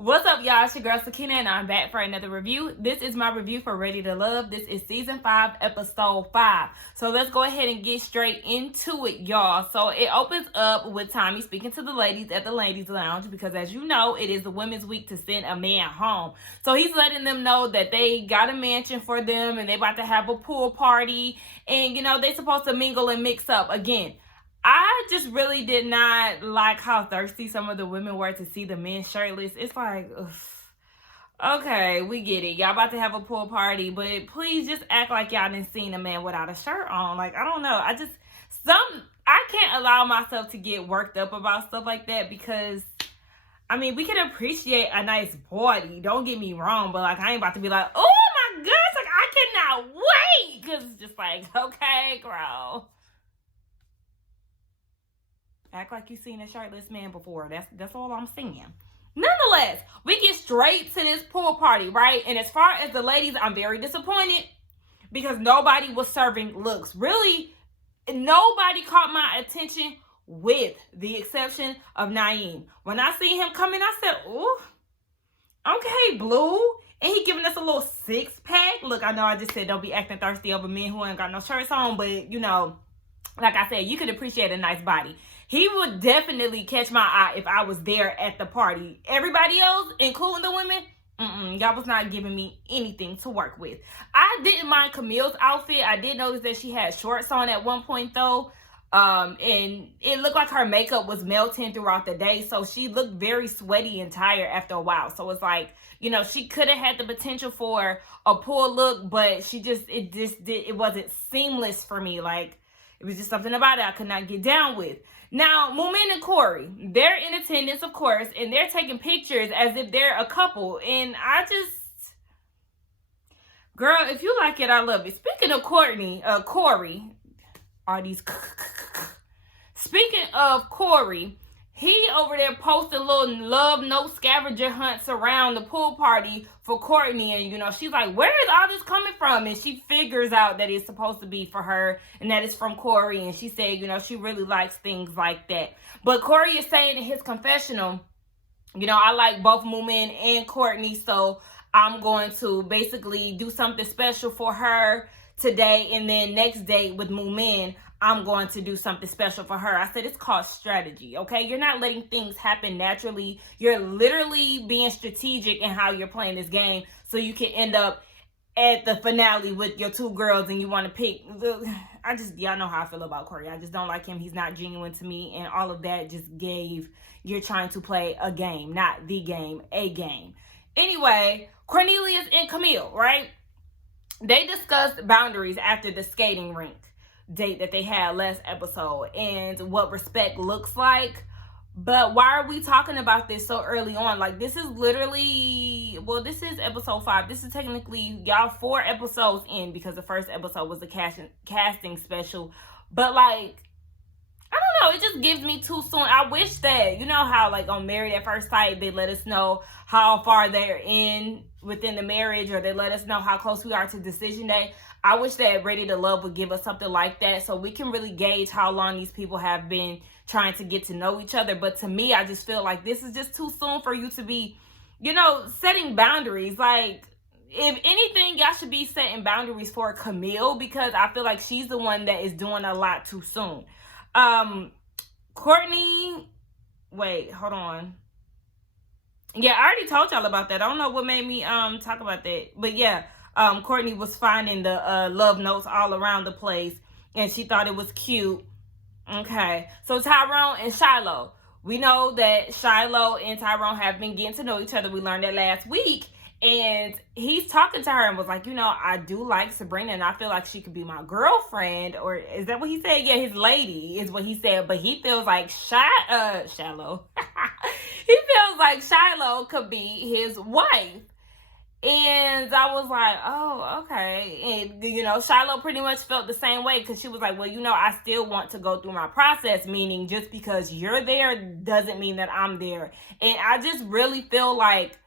What's up, y'all? It's your girl Sakina, and I'm back for another review. This is my review for Ready to Love. This is season 5, episode 5. So let's go ahead and get straight into it, y'all. So it opens up with Tommy speaking to the ladies at the ladies' lounge because, as you know, it is the women's week to send a man home. So he's letting them know that they got a mansion for them and they about to have a pool party, and they're supposed to mingle and mix up again. I just really did not like how thirsty some of the women were to see the men shirtless. It's like, ugh. Okay, we get it. Y'all about to have a pool party, but please just act like y'all didn't seen a man without a shirt on. Like, I don't know. I can't allow myself to get worked up about stuff like that because, we can appreciate a nice body. Don't get me wrong, but, I ain't about to be like, oh my gosh, I cannot wait. Because it's just like, okay, girl. Act like you've seen a shirtless man before. That's all I'm saying. Nonetheless, we get straight to this pool party, right? And as far as the ladies, I'm very disappointed because nobody was serving looks. Really, nobody caught my attention with the exception of Naeem. When I seen him coming, I said, ooh, okay, Blue. And he giving us a little 6-pack. Look, I know I just said don't be acting thirsty over men who ain't got no shirts on, but, like I said, you could appreciate a nice body. He would definitely catch my eye if I was there at the party. Everybody else, including the women, y'all was not giving me anything to work with. I didn't mind Camille's outfit. I did notice that she had shorts on at one point, though. And it looked like her makeup was melting throughout the day. So she looked very sweaty and tired after a while. So it's like, she could have had the potential for a pool look, but it wasn't seamless for me. Like, it was just something about it I could not get down with. Now, Moomin and Corey, they're in attendance, of course, and they're taking pictures as if they're a couple. And girl, if you like it, I love it. Speaking of Corey, speaking of Corey, he over there posting little love note scavenger hunts around the pool party for Courtney. And, she's like, where is all this coming from? And she figures out that it's supposed to be for her and that it's from Corey. And she said, she really likes things like that. But Corey is saying in his confessional, I like both Moomin and Courtney. So I'm going to basically do something special for her today. And then next date with Moomin, I'm going to do something special for her. I said it's called strategy, okay? You're not letting things happen naturally. You're literally being strategic in how you're playing this game so you can end up at the finale with your two girls and you want to pick. Y'all know how I feel about Corey. I just don't like him. He's not genuine to me, and all of that just gave you're trying to play a game, not the game, a game. Anyway, Cornelius and Camille, right? They discussed boundaries after the skating rink date that they had last episode and what respect looks like. But why are we talking about this so early on? Like, this is literally, this is episode 5. This is technically, y'all, 4 episodes in because the first episode was the casting special. But, I don't know, it just gives me too soon. I wish that, how, on Married at First Sight, they let us know how far they're within the marriage, or they let us know how close we are to decision day. I wish that Ready to Love would give us something like that so we can really gauge how long these people have been trying to get to know each other. But to me, I just feel like this is just too soon for you to be, setting boundaries. Like, if anything, y'all should be setting boundaries for Camille because I feel like she's the one that is doing a lot too soon. Courtney, wait, hold on. Yeah, I already told y'all about that. I don't know what made me talk about that. But yeah, Courtney was finding the love notes all around the place, and she thought it was cute. Okay, so Tyrone and Shiloh. We know that Shiloh and Tyrone have been getting to know each other. We learned that last week. And he's talking to her and was like, I do like Sabrina and I feel like she could be my girlfriend. Or is that what he said? Yeah, his lady is what he said. But he feels like Shiloh. He feels like Shiloh could be his wife. And I was like, oh, okay. And, Shiloh pretty much felt the same way because she was like, well, I still want to go through my process, meaning just because you're there doesn't mean that I'm there. And I just really feel like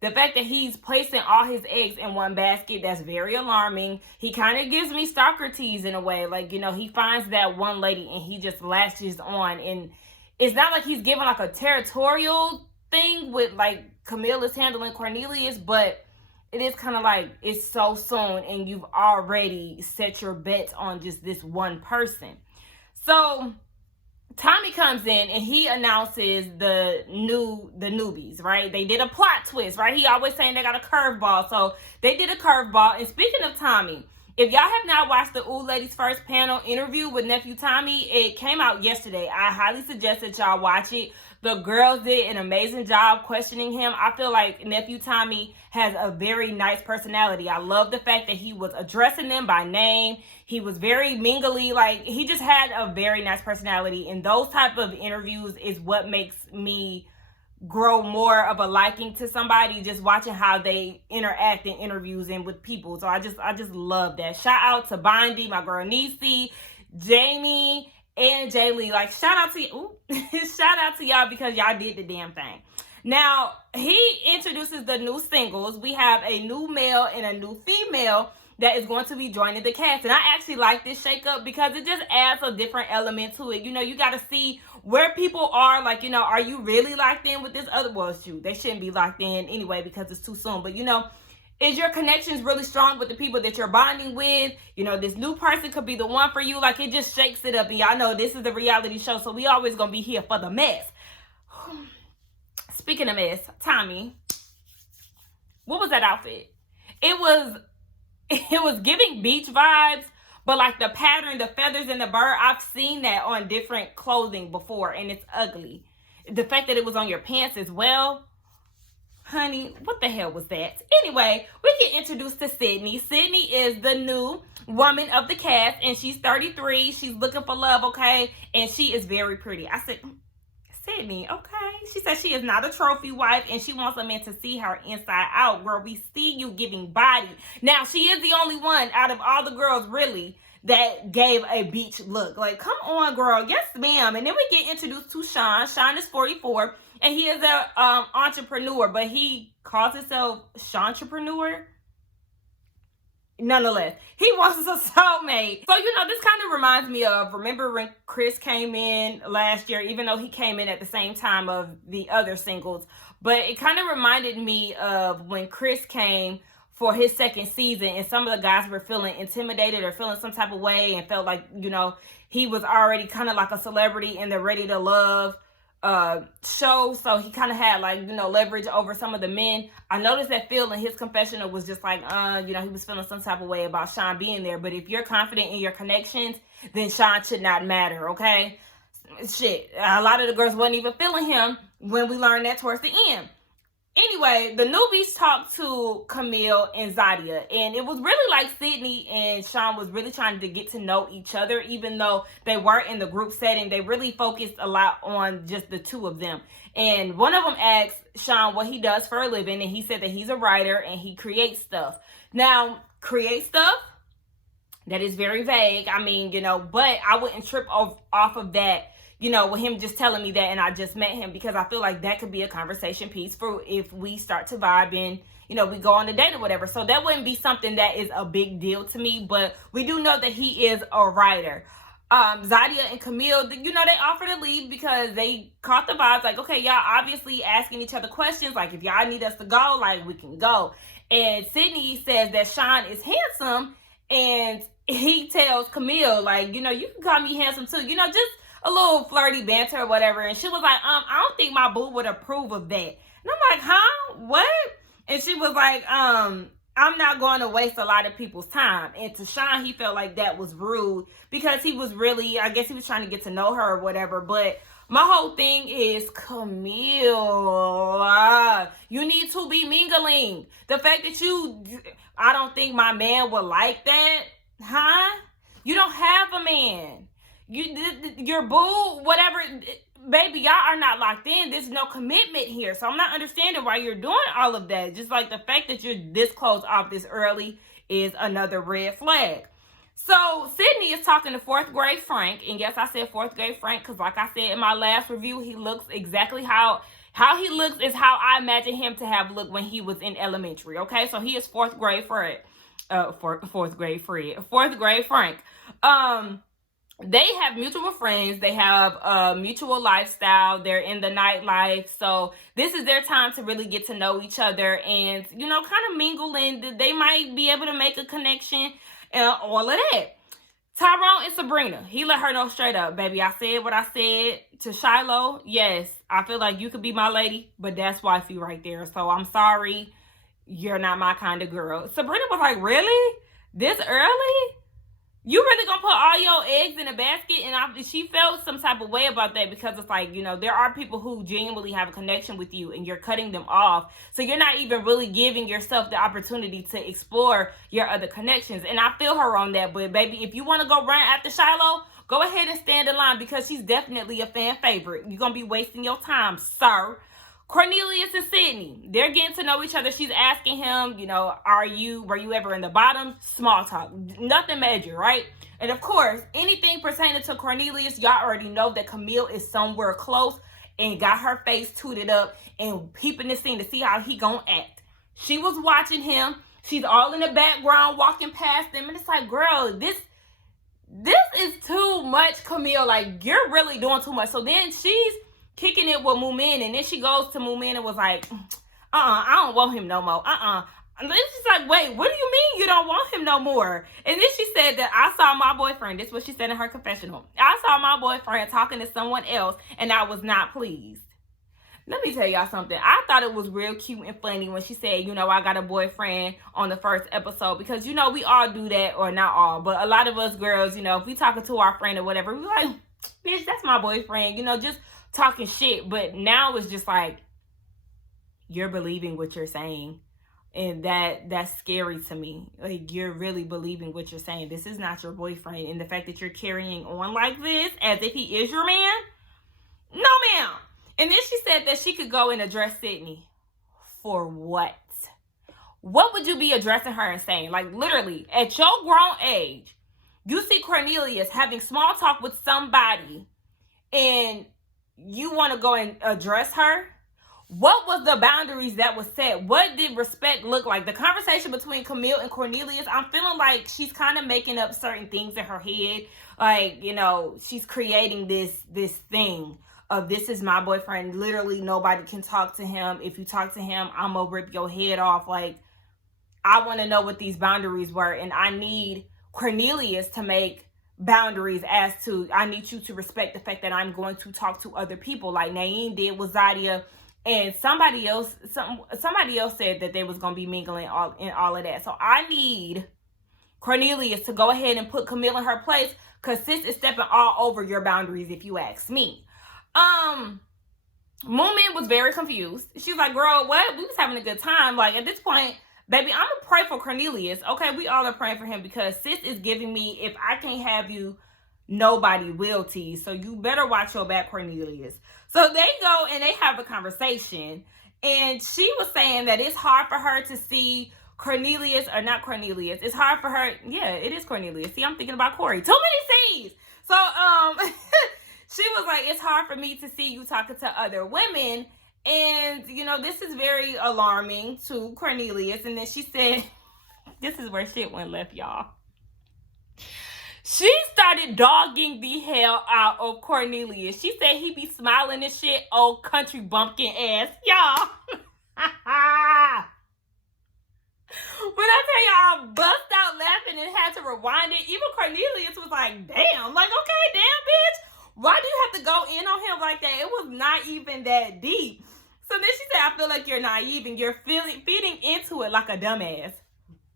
the fact that he's placing all his eggs in one basket, that's very alarming. He kind of gives me Socrates in a way. Like, he finds that one lady and he just latches on. And it's not like he's giving like a territorial thing with like Camille is handling Cornelius, but it is kind of like it's so soon and you've already set your bets on just this one person. So Tommy comes in and he announces the newbies, right? They did a plot twist, right? He always saying they got a curveball. So they did a curveball. And speaking of Tommy, if y'all have not watched the Ooh Ladies First panel interview with Nephew Tommy, it came out yesterday. I highly suggest that y'all watch it. The girls did an amazing job questioning him. I feel like Nephew Tommy has a very nice personality. I love the fact that he was addressing them by name. He was very mingly, like he just had a very nice personality. And those type of interviews is what makes me grow more of a liking to somebody, just watching how they interact in interviews and with people. So I just love that. Shout out to Bondi, my girl Niecy, Jamie, and Jaylee. Like shout out to you. Shout out to y'all because y'all did the damn thing. Now he introduces the new singles. We have a new male and a new female that is going to be joining the cast. And I actually like this shakeup because it just adds a different element to it. You know, you got to see where people are. Like, you know, are you really locked in with this other? Well, shoot, they shouldn't be locked in anyway because it's too soon. But, you know, is your connections really strong with the people that you're bonding with? You know, this new person could be the one for you. Like, it just shakes it up. And y'all know this is a reality show, so we always going to be here for the mess. Speaking of mess, Tommy, what was that outfit? It was giving beach vibes, but like the pattern, the feathers and the bird, I've seen that on different clothing before and it's ugly. The fact that it was on your pants as well, honey, what the hell was that? Anyway, we get introduced to Sydney. Sydney is the new woman of the cast and she's 33. She's looking for love, okay? And she is very pretty. I said, Sydney, okay. She said she is not a trophy wife and she wants a man to see her inside out. Girl, we see you giving body. Now, she is the only one out of all the girls, really, that gave a beach look. Like, come on, girl. Yes, ma'am. And then we get introduced to Sean. Sean is 44 and he is an entrepreneur, but he calls himself Seantrepreneur. Nonetheless, he wants a soulmate. So, you know, this kind of reminds me of, remember when Chris came in last year, even though he came in at the same time of the other singles, but it kind of reminded me of when Chris came for his second season and some of the guys were feeling intimidated or feeling some type of way and felt like, you know, he was already kind of like a celebrity in the Ready to Love show, so he kind of had like, you know, leverage over some of the men. I noticed that Phil in his confessional was just like, you know, he was feeling some type of way about Sean being there. But if you're confident in your connections, then Sean should not matter, okay? Shit, a lot of the girls wasn't even feeling him when we learned that towards the end. Anyway, the newbies talked to Camille and Zadia, and it was really like Sydney and Sean was really trying to get to know each other, even though they were in the group setting. They really focused a lot on just the two of them. And one of them asked Sean what he does for a living, and he said that he's a writer and he creates stuff. Now, create stuff? That is very vague. I mean, you know, but I wouldn't trip off of that, you know, with him just telling me that and I just met him, because I feel like that could be a conversation piece for if we start to vibe and, you know, we go on a date or whatever. So that wouldn't be something that is a big deal to me, but we do know that he is a writer. Zadia and Camille, you know, they offered to leave because they caught the vibes. Like, okay, y'all obviously asking each other questions. Like, if y'all need us to go, like, we can go. And Sydney says that Sean is handsome, and he tells Camille, like, you know, you can call me handsome too. You know, just a little flirty banter or whatever. And she was like, I don't think my boo would approve of that. And I'm like, huh? What? And she was like, I'm not going to waste a lot of people's time. And to Sean, he felt like that was rude because he was really, I guess he was trying to get to know her or whatever. But my whole thing is, Camille, you need to be mingling. The fact that I don't think my man would like that. Huh? You don't have a man. Your boo, whatever, baby, y'all are not locked in. There's no commitment here. So I'm not understanding why you're doing all of that. Just like the fact that you're this close off this early is another red flag. So Sydney is talking to fourth grade Frank. And yes, I said fourth grade Frank because like I said in my last review, he looks exactly how he looks is how I imagine him to have looked when he was in elementary. Okay, so he is fourth grade Fred. Fourth grade Frank. they have mutual friends. They have a mutual lifestyle. They're in the nightlife. So this is their time to really get to know each other and, kind of mingle, and they might be able to make a connection and all of that. Tyrone and Sabrina, he let her know straight up, baby, I said what I said to Shiloh. Yes, I feel like you could be my lady, but that's wifey right there. So I'm sorry, you're not my kind of girl. Sabrina was like, really? This early? You really gonna put all your eggs in a basket? And she felt some type of way about that, because it's like, there are people who genuinely have a connection with you and you're cutting them off. So you're not even really giving yourself the opportunity to explore your other connections. And I feel her on that. But baby, if you want to go run after Shiloh, go ahead and stand in line, because she's definitely a fan favorite. You're gonna be wasting your time, sir. Cornelius and Sydney, they're getting to know each other. She's asking him, were you ever in the bottom? Small talk, nothing major, right? And of course, anything pertaining to Cornelius, y'all already know that Camille is somewhere close and got her face tooted up and peeping the scene to see how he gonna act. She was watching him. She's all in the background, walking past them, and it's like, girl, this is too much, Camille. Like, you're really doing too much. So then she's kicking it with Moomin, and then she goes to Moomin and was like, I don't want him no more. And then she's like, wait, what do you mean you don't want him no more? And then she said that I saw my boyfriend. This is what she said in her confessional. I saw my boyfriend talking to someone else, and I was not pleased. Let me tell y'all something. I thought it was real cute and funny when she said, I got a boyfriend on the first episode, because, we all do that, or not all, but a lot of us girls, if we talking to our friend or whatever, we like, bitch, that's my boyfriend, just talking shit. But now it's just like, you're believing what you're saying, and that's scary to me. Like, you're really believing what you're saying. This is not your boyfriend, and the fact that you're carrying on like this as if he is your man, no ma'am. And then she said that she could go and address Sydney. For what? What would you be addressing her and saying? Like, literally, at your grown age, you see Cornelius having small talk with somebody, and you want to go and address her? What was the boundaries that was set? What did respect look like? The conversation between Camille and Cornelius, I'm feeling like she's kind of making up certain things in her head. Like, she's creating this thing of, this is my boyfriend. Literally, nobody can talk to him. If you talk to him, I'm going to rip your head off. Like, I want to know what these boundaries were. And I need Cornelius to make boundaries as to, I need you to respect the fact that I'm going to talk to other people, like Naeem did with Zadia, and somebody else said that they was going to be mingling all of that. So I need Cornelius to go ahead and put Camille in her place, because sis is stepping all over your boundaries, if you ask me. Moomin was very confused. She's like, girl, what? We was having a good time. Like, at this point, baby, I'm going to pray for Cornelius. Okay, we all are praying for him, because sis is giving me, if I can't have you, nobody will tease. So you better watch your back, Cornelius. So they go and they have a conversation. And she was saying that it's hard for her to see Cornelius, or not Cornelius. It's hard for her. Yeah, it is Cornelius. See, I'm thinking about Corey. Too many C's. So, she was like, it's hard for me to see you talking to other women. And, this is very alarming to Cornelius. And then she said, this is where shit went left, y'all. She started dogging the hell out of Cornelius. She said he be smiling and shit, old country bumpkin ass. Y'all. When I tell y'all, I bust out laughing and had to rewind it. Even Cornelius was like, damn. Like, okay, damn, bitch. Why do you have to go in on him like that? It was not even that deep. So then she said, I feel like you're naive and you're feeding into it like a dumbass.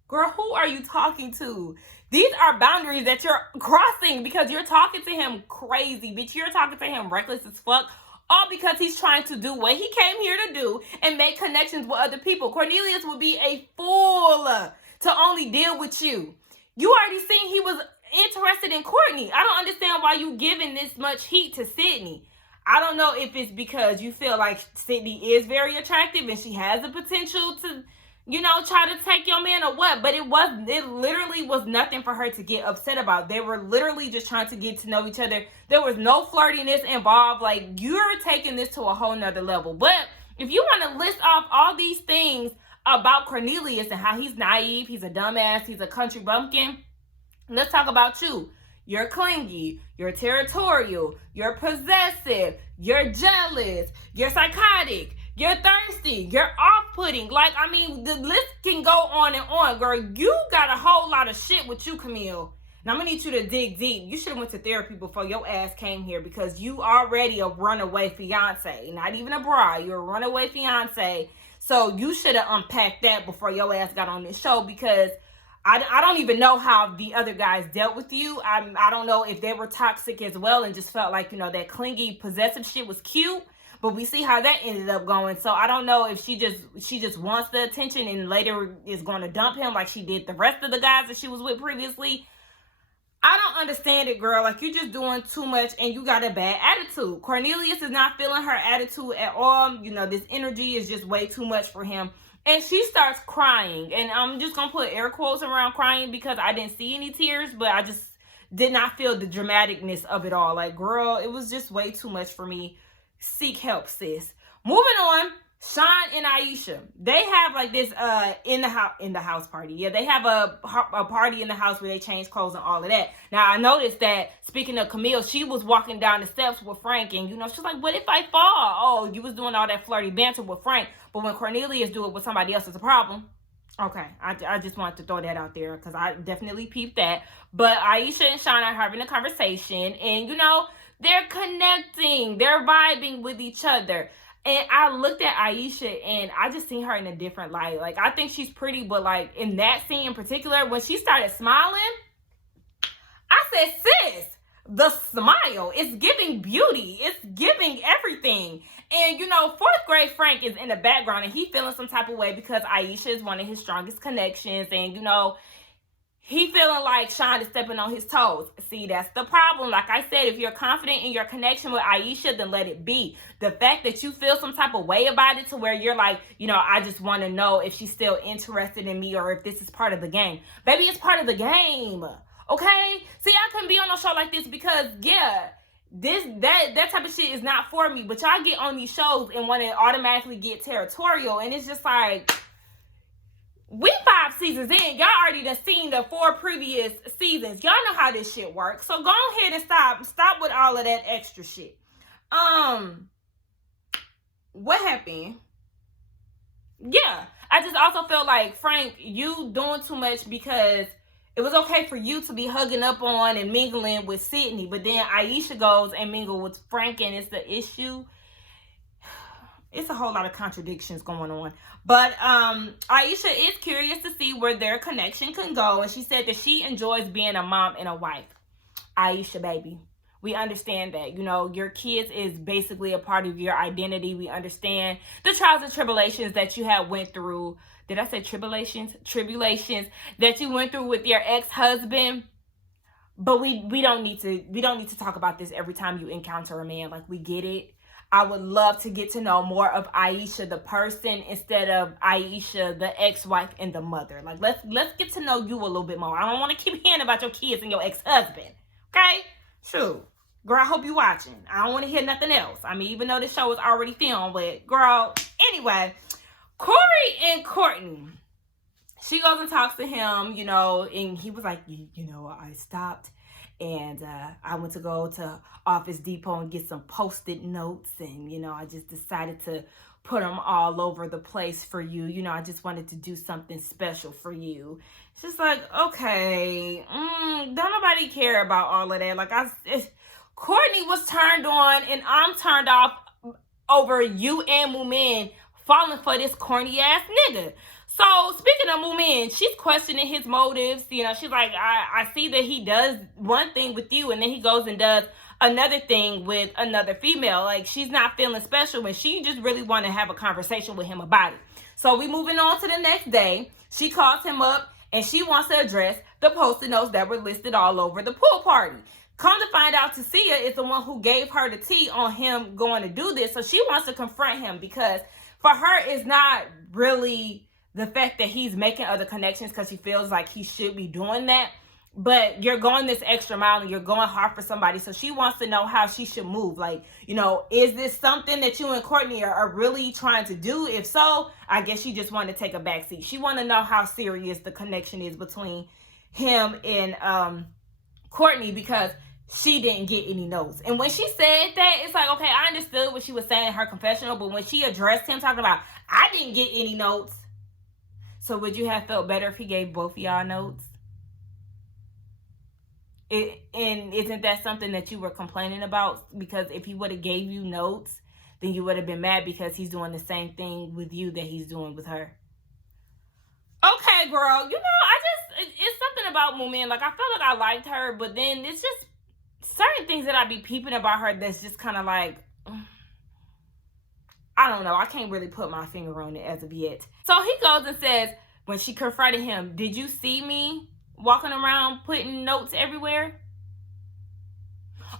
Girl, who are you talking to? These are boundaries that you're crossing, because you're talking to him crazy, bitch. You're talking to him reckless as fuck. All because he's trying to do what he came here to do and make connections with other people. Cornelius would be a fool to only deal with you. You already seen he was interested in Courtney. I don't understand why you giving this much heat to Sydney. I don't know if it's because you feel like Sydney is very attractive and she has the potential to, try to take your man or what. But it literally was nothing for her to get upset about. They were literally just trying to get to know each other. There was no flirtiness involved. Like, you're taking this to a whole nother level. But if you want to list off all these things about Cornelius and how he's naive, he's a dumbass, he's a country bumpkin, let's talk about you. you're clingy, you're territorial, you're possessive, you're jealous, you're psychotic, you're thirsty, you're off-putting. Like, I mean, the list can go on and on, girl. You got a whole lot of shit with you, Camille. And I'm going to need you to dig deep. You should have went to therapy before your ass came here, because you already a runaway fiance. Not even a bride. You're a runaway fiance. So you should have unpacked that before your ass got on this show, because I don't even know how the other guys dealt with you. I don't know if they were toxic as well and just felt like, that clingy, possessive shit was cute. But we see how that ended up going. So I don't know if she just wants the attention and later is going to dump him like she did the rest of the guys that she was with previously. I don't understand it, girl. Like, you're just doing too much and you got a bad attitude. Cornelius is not feeling her attitude at all. This energy is just way too much for him. And she starts crying. And I'm just going to put air quotes around crying because I didn't see any tears, but I just did not feel the dramaticness of it all. Like, girl, it was just way too much for me. Seek help, sis. Moving on. Sean and Aisha, they have like this in the house party. Yeah, they have a party in the house where they change clothes and all of that. Now I noticed that, speaking of Camille, she was walking down the steps with Frank, and she's like, "What if I fall?" Oh, you was doing all that flirty banter with Frank, but when Cornelius do it with somebody else, it's a problem. Okay, I just wanted to throw that out there because I definitely peeped that. But Aisha and Sean are having a conversation, and they're connecting, they're vibing with each other. And I looked at Aisha and I just seen her in a different light. Like, I think she's pretty, but like in that scene in particular, when she started smiling, I said, sis, the smile, it's giving beauty. It's giving everything. And, fourth grade Frank is in the background and he feeling some type of way because Aisha is one of his strongest connections. And, he feeling like Sean is stepping on his toes. See, that's the problem. Like I said, if you're confident in your connection with Aisha, then let it be. The fact that you feel some type of way about it to where you're like, I just want to know if she's still interested in me or if this is part of the game. Baby, it's part of the game. Okay? See, I couldn't be on a show like this because, yeah, that type of shit is not for me. But y'all get on these shows and want to automatically get territorial. And it's just like, we 5 seasons in, y'all already done seen the 4 previous seasons. Y'all know how this shit works. So go ahead and stop with all of that extra shit. What happened? Yeah, I just also felt like, Frank, you doing too much because it was okay for you to be hugging up on and mingling with Sydney, but then Aisha goes and mingle with Frank, and it's the issue. It's a whole lot of contradictions going on. But Aisha is curious to see where their connection can go. And she said that she enjoys being a mom and a wife. Aisha, baby, we understand that. Your kids is basically a part of your identity. We understand the trials and tribulations that you have went through. Did I say tribulations? Tribulations that you went through with your ex-husband. But we don't need to talk about this every time you encounter a man. Like, we get it. I would love to get to know more of Aisha, the person, instead of Aisha, the ex-wife and the mother. Like, let's get to know you a little bit more. I don't want to keep hearing about your kids and your ex-husband. Okay? True. Girl, I hope you're watching. I don't want to hear nothing else. I mean, even though the show is already filmed, but girl, anyway, Corey and Courtney. She goes and talks to him, and he was like, I stopped. And I went to go to Office Depot and get some Post-it notes. And, I just decided to put them all over the place for you. I just wanted to do something special for you. It's just like, okay, don't nobody care about all of that. Like, Courtney was turned on and I'm turned off over you and Moomin falling for this corny ass nigga. So, speaking of Moomin, she's questioning his motives. She's like, I see that he does one thing with you, and then he goes and does another thing with another female. Like, she's not feeling special, and she just really want to have a conversation with him about it. So, we moving on to the next day. She calls him up, and she wants to address the Post-it notes that were listed all over the pool party. Come to find out, Tasia is the one who gave her the tea on him going to do this. So, she wants to confront him because for her, it's not really the fact that he's making other connections because he feels like he should be doing that. But you're going this extra mile and you're going hard for somebody. So she wants to know how she should move. Like, is this something that you and Courtney are really trying to do? If so, I guess she just wanted to take a backseat. She want to know how serious the connection is between him and Courtney because she didn't get any notes. And when she said that, it's like, okay, I understood what she was saying in her confessional, but when she addressed him talking about, I didn't get any notes. So would you have felt better if he gave both of y'all notes? And isn't that something that you were complaining about? Because if he would have gave you notes, then you would have been mad because he's doing the same thing with you that he's doing with her. Okay, girl, it's something about Moomin. Like, I feel like I liked her, but then it's just certain things that I be peeping about her that's just kind of like, I don't know. I can't really put my finger on it as of yet. So he goes and says, when she confronted him, did you see me walking around putting notes everywhere?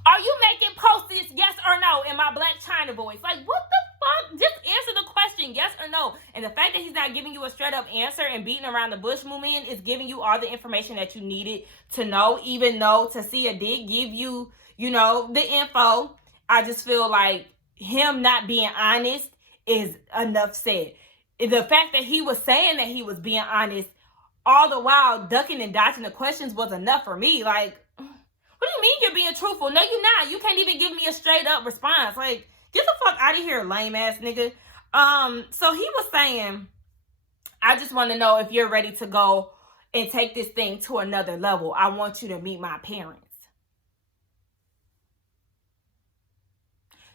Are you making post-its, yes or no, in my Black China voice? Like, what the fuck? Just answer the question, yes or no. And the fact that he's not giving you a straight-up answer and beating around the bush, Moomin, is giving you all the information that you needed to know, even though Tasia did give you, the info. I just feel like him not being honest is enough said. The fact that he was saying that he was being honest, all the while ducking and dodging the questions, was enough for me. Like, what do you mean you're being truthful? No, you're not. You can't even give me a straight up response. Like, get the fuck out of here, lame ass nigga. So he was saying, I just want to know if you're ready to go and take this thing to another level. I want you to meet my parents.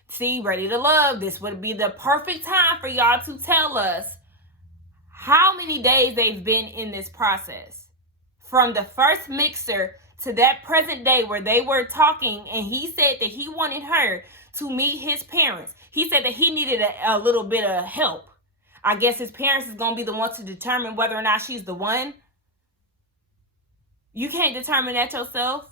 See, Ready to Love, this would be the perfect time for y'all to tell us how many days they've been in this process. From the first mixer to that present day where they were talking and he said that he wanted her to meet his parents. He said that he needed a little bit of help. I guess his parents is going to be the ones to determine whether or not she's the one. You can't determine that yourself.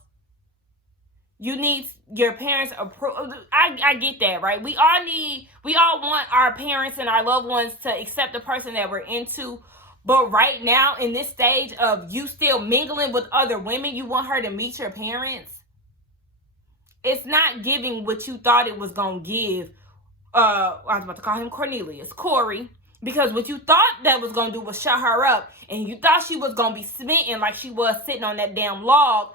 You need your parents' approval. I get that, right? We all want our parents and our loved ones to accept the person that we're into. But right now, in this stage of you still mingling with other women, you want her to meet your parents? It's not giving what you thought it was going to give. I was about to call him Corey. Because what you thought that was going to do was shut her up. And you thought she was going to be smitten like she was sitting on that damn log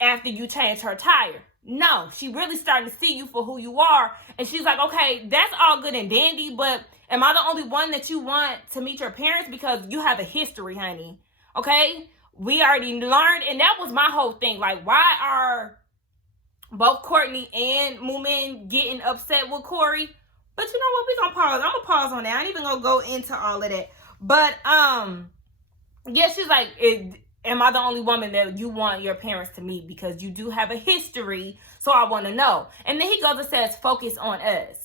after you changed her tire. No, she really starting to see you for who you are. And she's like, okay, that's all good and dandy, but am I the only one that you want to meet your parents? Because you have a history, honey. Okay? We already learned, and that was my whole thing. Like, why are both Courtney and Moomin getting upset with Corey? But you know what? We're going to pause. I'm going to pause on that. I ain't even going to go into all of that. But, yeah, she's like, am I the only woman that you want your parents to meet? Because you do have a history, so I want to know. And then he goes and says, focus on us.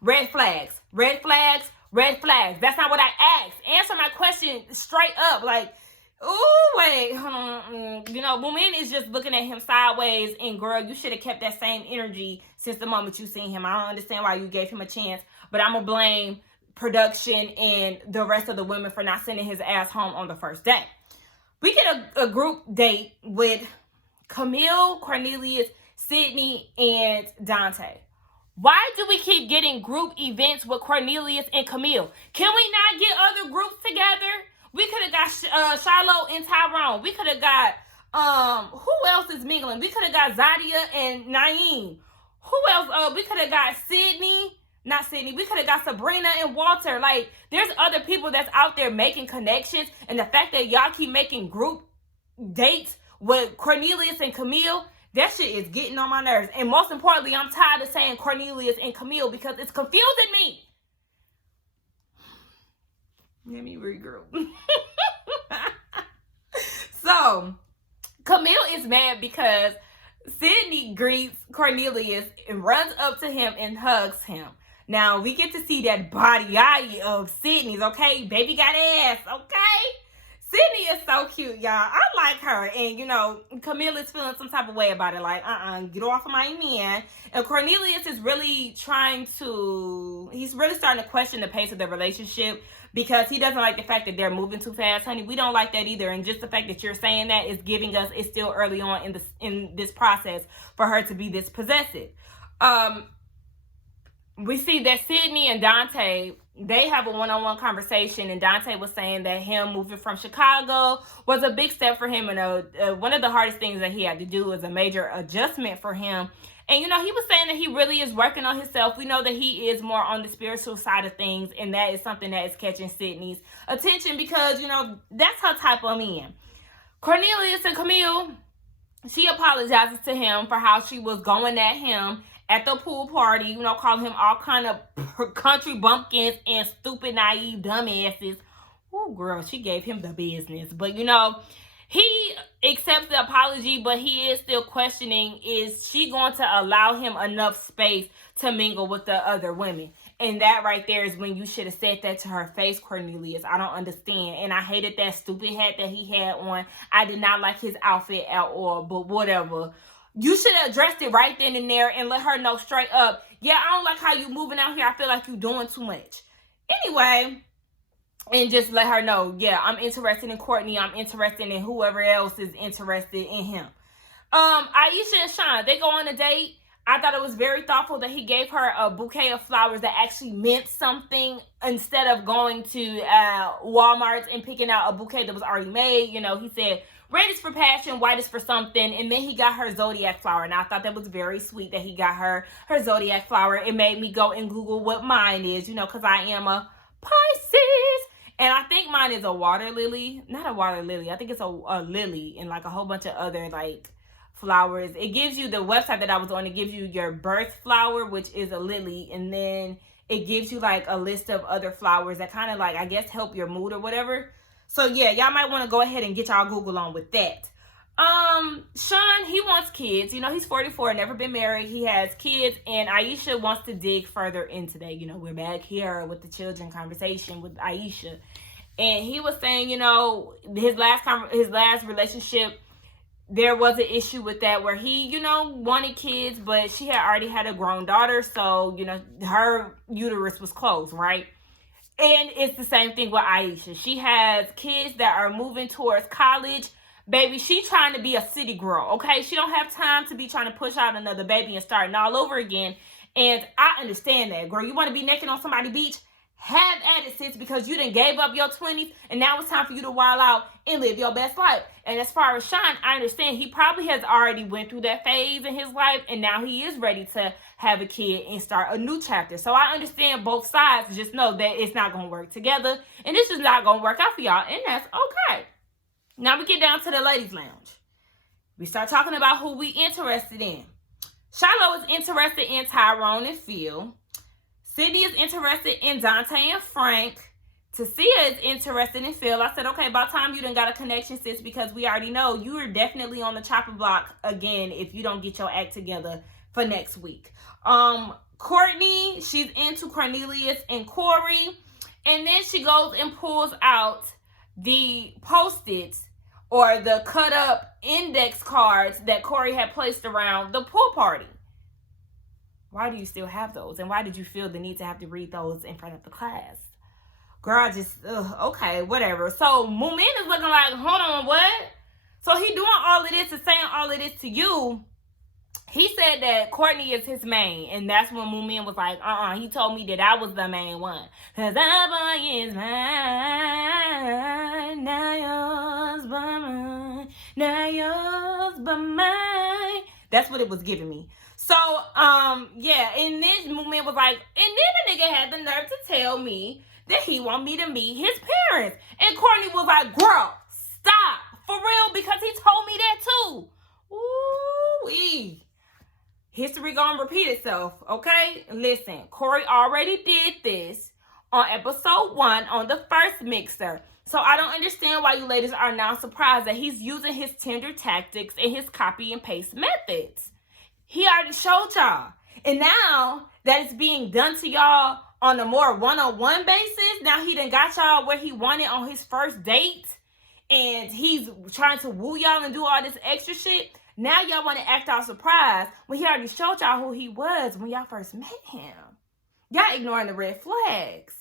Red flags, red flags, red flags. That's not what I asked. Answer my question straight up. Like, ooh, wait, hold on. Moomin is just looking at him sideways. And girl, you should have kept that same energy since the moment you seen him. I don't understand why you gave him a chance. But I'm going to blame production and the rest of the women for not sending his ass home on the first day. We get a group date with Camille, Cornelius, Sydney, and Dante. Why do we keep getting group events with Cornelius and Camille? Can we not get other groups together? We could have got Shiloh and Tyrone. We could have got, who else is mingling? We could have got Zadia and Naeem. Who else? We could have got we could have got Sabrina and Walter. Like, there's other people that's out there making connections. And the fact that y'all keep making group dates with Cornelius and Camille, that shit is getting on my nerves. And most importantly, I'm tired of saying Cornelius and Camille because it's confusing me. Let me regroup. So, Camille is mad because Sydney greets Cornelius and runs up to him and hugs him. Now, we get to see that body of Sydney's, okay? Baby got ass, okay? Sydney is so cute, y'all. I like her. And, Camille is feeling some type of way about it. Like, get off of my man. And Cornelius is really he's really starting to question the pace of the relationship because he doesn't like the fact that they're moving too fast, honey. We don't like that either. And just the fact that you're saying that is giving us, it's still early on in this process for her to be this possessive. We see that Sydney and Dante they have a one-on-one conversation, and Dante was saying that him moving from Chicago was a big step for him, and one of the hardest things that he had to do was a major adjustment for him. And, he was saying that he really is working on himself. We know that he is more on the spiritual side of things, and that is something that is catching Sydney's attention because, that's her type of man. Cornelius and Camille, she apologizes to him for how she was going at him at the pool party, calling him all kind of country bumpkins and stupid, naive dumbasses. Oh, girl, she gave him the business. But, he accepts the apology, but he is still questioning, is she going to allow him enough space to mingle with the other women? And that right there is when you should have said that to her face, Cornelius. I don't understand. And I hated that stupid hat that he had on. I did not like his outfit at all, but whatever. You should have addressed it right then and there and let her know straight up, yeah, I don't like how you moving out here. I feel like you doing too much. Anyway, and just let her know, yeah, I'm interested in Courtney. I'm interested in whoever else is interested in him. Aisha and Sean, they go on a date. I thought it was very thoughtful that he gave her a bouquet of flowers that actually meant something instead of going to Walmart and picking out a bouquet that was already made. He said, red is for passion, white is for something, and then he got her zodiac flower. And I thought that was very sweet that he got her zodiac flower. It made me go and Google what mine is, because I am a Pisces. And I think mine is a water lily. Not a water lily. I think it's a lily and like a whole bunch of other like flowers. It gives you the website that I was on. It gives you your birth flower, which is a lily. And then it gives you like a list of other flowers that kind of like, I guess, help your mood or whatever. So yeah, y'all might want to go ahead and get y'all Google on with that. Sean, he wants kids. He's 44, never been married. He has kids, and Aisha wants to dig further into that. We're back here with the children conversation with Aisha. And he was saying, his last relationship, there was an issue with that where he, wanted kids, but she had already had a grown daughter. So, her uterus was closed, right? And it's the same thing with Aisha. She has kids that are moving towards college. Baby, she trying to be a city girl, okay? She don't have time to be trying to push out another baby and starting all over again. And I understand that, girl. You want to be naked on somebody's beach? Have at it, sis, because you done gave up your 20s, and now it's time for you to wild out and live your best life. And as far as Sean, I understand he probably has already went through that phase in his life, and now he is ready to have a kid and start a new chapter. So I understand both sides. Just know that it's not going to work together, and this is not going to work out for y'all, and that's okay. Now we get down to the ladies' lounge. We start talking about who we interested in. Shiloh is interested in Tyrone and Phil. Sydney is interested in Dante and Frank. Tasia is interested in Phil. I said, okay, about time you done got a connection, sis, because we already know you are definitely on the chopping block again if you don't get your act together for next week. Courtney, she's into Cornelius and Corey. And then she goes and pulls out the Post-its or the cut up index cards that Corey had placed around the pool party. Why do you still have those? And why did you feel the need to have to read those in front of the class? Girl, okay, whatever. So Moomin is looking like, hold on, what? So he doing all of this and saying all of this to you. He said that Courtney is his main, and that's when Moomin was like, he told me that I was the main one. Cause that boy is mine, now yours but mine, now yours but mine. That's what it was giving me. So, yeah, and then Moomin was like, and then the nigga had the nerve to tell me that he want me to meet his parents. And Courtney was like, girl, stop, for real, because he told me that too. Ooh-wee. History gonna repeat itself, okay? Listen, Corey already did this on episode 1 on the first mixer. So I don't understand why you ladies are now surprised that he's using his Tinder tactics and his copy and paste methods. He already showed y'all. And now that it's being done to y'all on a more one-on-one basis, now he done got y'all where he wanted on his first date. And he's trying to woo y'all and do all this extra shit. Now y'all want to act all surprised when he already showed y'all who he was when y'all first met him. Y'all ignoring the red flags.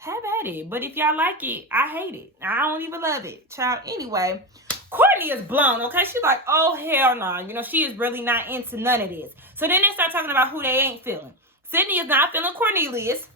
Have at it. But if y'all like it, I hate it. I don't even love it. Child. Anyway, Courtney is blown, okay? She's like, oh, hell no. She is really not into none of this. So then they start talking about who they ain't feeling. Sydney is not feeling Cornelius.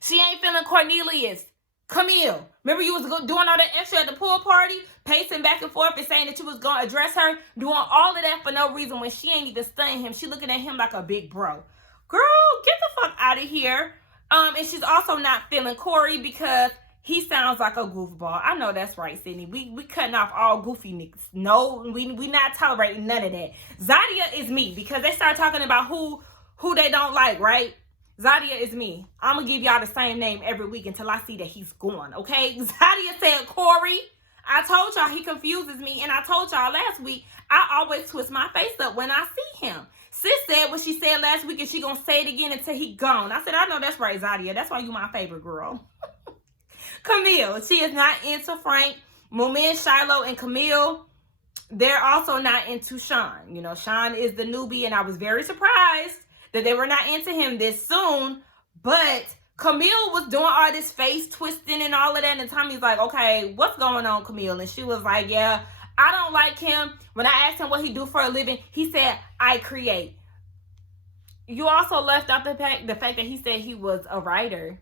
She ain't feeling Cornelius. Camille, remember you was doing all that extra at the pool party, pacing back and forth and saying that you was going to address her, doing all of that for no reason when she ain't even studying him. She looking at him like a big bro. Girl, get the fuck out of here. And she's also not feeling Corey because he sounds like a goofball. I know that's right, Sydney. We cutting off all goofy niggas. No, we not tolerating none of that. Zadia is me because they start talking about who they don't like, right? Zadia is me. I'm going to give y'all the same name every week until I see that he's gone, okay? Zadia said Corey. I told y'all he confuses me, and I told y'all last week, I always twist my face up when I see him. Sis said what she said last week, and she going to say it again until he gone. I said, I know that's right, Zadia. That's why you my favorite girl. Camille. She is not into Frank. Moment, Shiloh, and Camille, they're also not into Sean. You know, Sean is the newbie, and I was very surprised that they were not into him this soon, but Camille was doing all this face twisting and all of that, and Tommy's like, okay, what's going on, Camille? And she was like, yeah, I don't like him. When I asked him what he do for a living, he said, I create. You also left out the fact that he said he was a writer.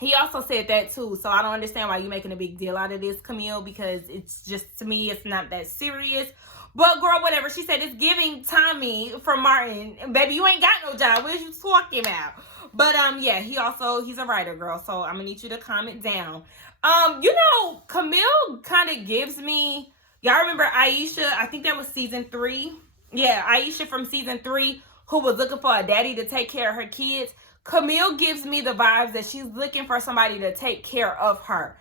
He also said that too, so I don't understand why you're making a big deal out of this, Camille, because it's just, to me, it's not that serious. But girl, whatever. She said it's giving Tommy from Martin. Baby, you ain't got no job. What are you talking about? But yeah, he's a writer, girl. So I'm gonna need you to comment down. You know, Camille kind of gives me, y'all remember Aisha? I think that was season 3. Yeah, Aisha from season 3, who was looking for a daddy to take care of her kids. Camille gives me the vibes that she's looking for somebody to take care of her.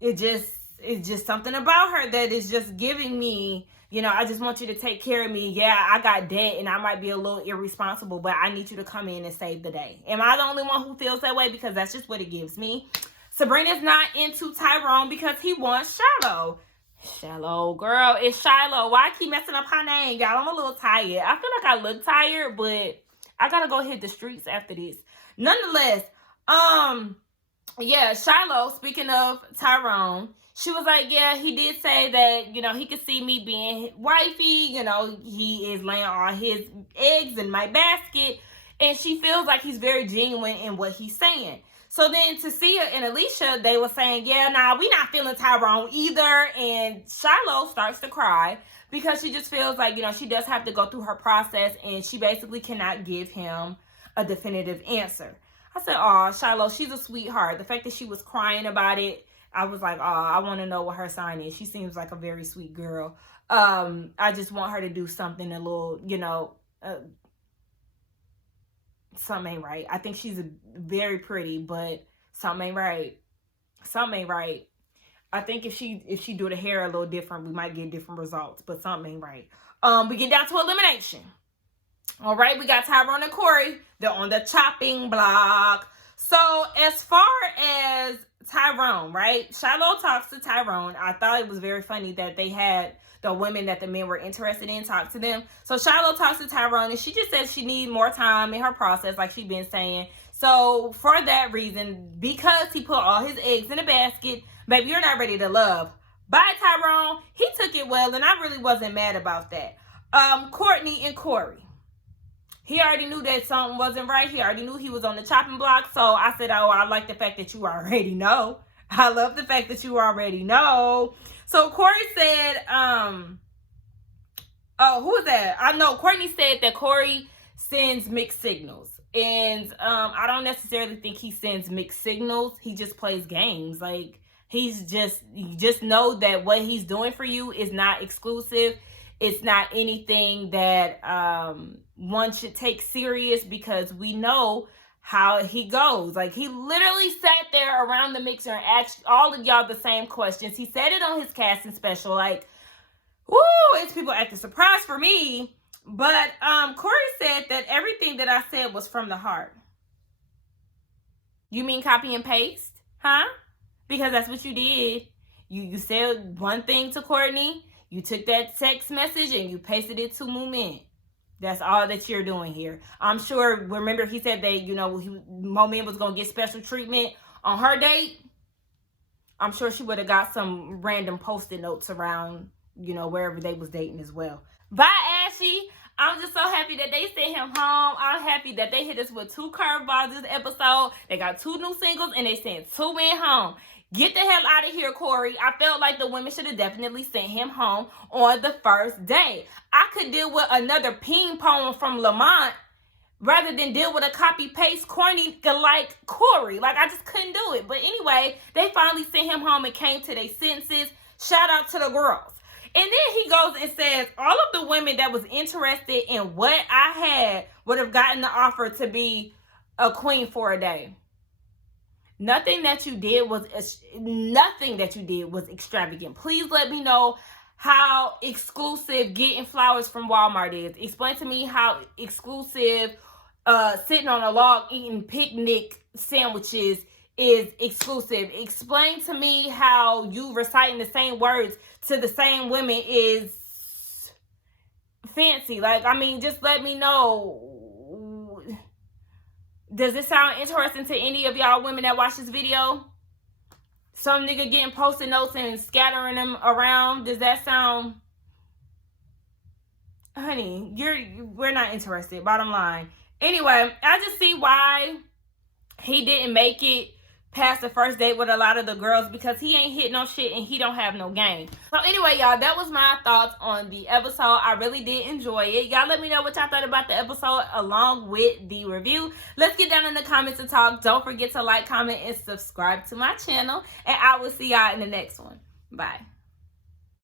It's just something about her that is just giving me, you know, I just want you to take care of me. Yeah, I got debt and I might be a little irresponsible, but I need you to come in and save the day. Am I the only one who feels that way? Because that's just what it gives me. Sabrina's not into Tyrone because he wants Shiloh. Shiloh, girl, it's Shiloh. Why I keep messing up her name? Y'all, I'm a little tired. I feel like I look tired, but I gotta go hit the streets after this. Nonetheless, yeah, Shiloh, speaking of Tyrone, she was like, yeah, he did say that, you know, he could see me being wifey. You know, he is laying all his eggs in my basket. And she feels like he's very genuine in what he's saying. So then Tasia and Alicia, they were saying, yeah, nah, we not feeling Tyrone either. And Shiloh starts to cry because she just feels like, you know, she does have to go through her process and she basically cannot give him a definitive answer. I said, oh, Shiloh, she's a sweetheart. The fact that she was crying about it, I was like, oh, I want to know what her sign is. She seems like a very sweet girl. I just want her to do something a little, you know, something ain't right. I think she's very pretty, but something ain't right. Something ain't right. I think if she do the hair a little different, we might get different results, but something ain't right. We get down to elimination. All right, we got Tyrone and Corey. They're on the chopping block. So as far as Tyrone, right? Shiloh talks to Tyrone. I thought it was very funny that they had the women that the men were interested in talk to them. So Shiloh talks to Tyrone and she just says she needs more time in her process, like she's been saying. So for that reason, because he put all his eggs in a basket, baby, you're not ready to love. Bye, Tyrone. He took it well, and I really wasn't mad about that. Courtney and Corey. He already knew that something wasn't right. He already knew he was on the chopping block. So I said, oh, I like the fact that you already know. I love the fact that you already know. So Corey said, oh, who was that? I know Courtney said that Corey sends mixed signals. And I don't necessarily think he sends mixed signals. He just plays games. Like, you just know that what he's doing for you is not exclusive. It's not anything that one should take serious because we know how he goes. Like, he literally sat there around the mixer and asked all of y'all the same questions. He said it on his casting special. Like, woo, it's people acting surprised for me. But Corey said that everything that I said was from the heart. You mean copy and paste? Huh? Because that's what you did. You said one thing to Courtney. You took that text message and you pasted it to Moment. That's all that you're doing here. I'm sure, remember he said that, you know, Moment was going to get special treatment on her date. I'm sure she would have got some random post-it notes around, you know, wherever they was dating as well. Bye, Ashy. I'm just so happy that they sent him home. I'm happy that they hit us with 2 curveballs this episode. They got 2 new singles and they sent 2 men home. Get the hell out of here, Corey. I felt like the women should have definitely sent him home on the first day. I could deal with another ping pong from Lamont rather than deal with a copy-paste corny like Corey. Like, I just couldn't do it. But anyway, they finally sent him home and came to their senses. Shout out to the girls. And then he goes and says, all of the women that was interested in what I had would have gotten the offer to be a queen for a day. Nothing that you did was extravagant. Please let me know how exclusive getting flowers from Walmart is. Explain to me how exclusive sitting on a log eating picnic sandwiches is exclusive. Explain to me how you reciting the same words to the same women is fancy. Like, I mean, just let me know. Does this sound interesting to any of y'all women that watch this video? Some nigga getting post-it notes and scattering them around. Does that sound... Honey, we're not interested, bottom line. Anyway, I just see why he didn't make it past the first date with a lot of the girls, because he ain't hit no shit and he don't have no game. So anyway, y'all, that was my thoughts on the episode. I really did enjoy it. Y'all let me know what y'all thought about the episode along with the review. Let's get down in the comments and talk. Don't forget to like, comment, and subscribe to my channel. And I will see y'all in the next one. Bye.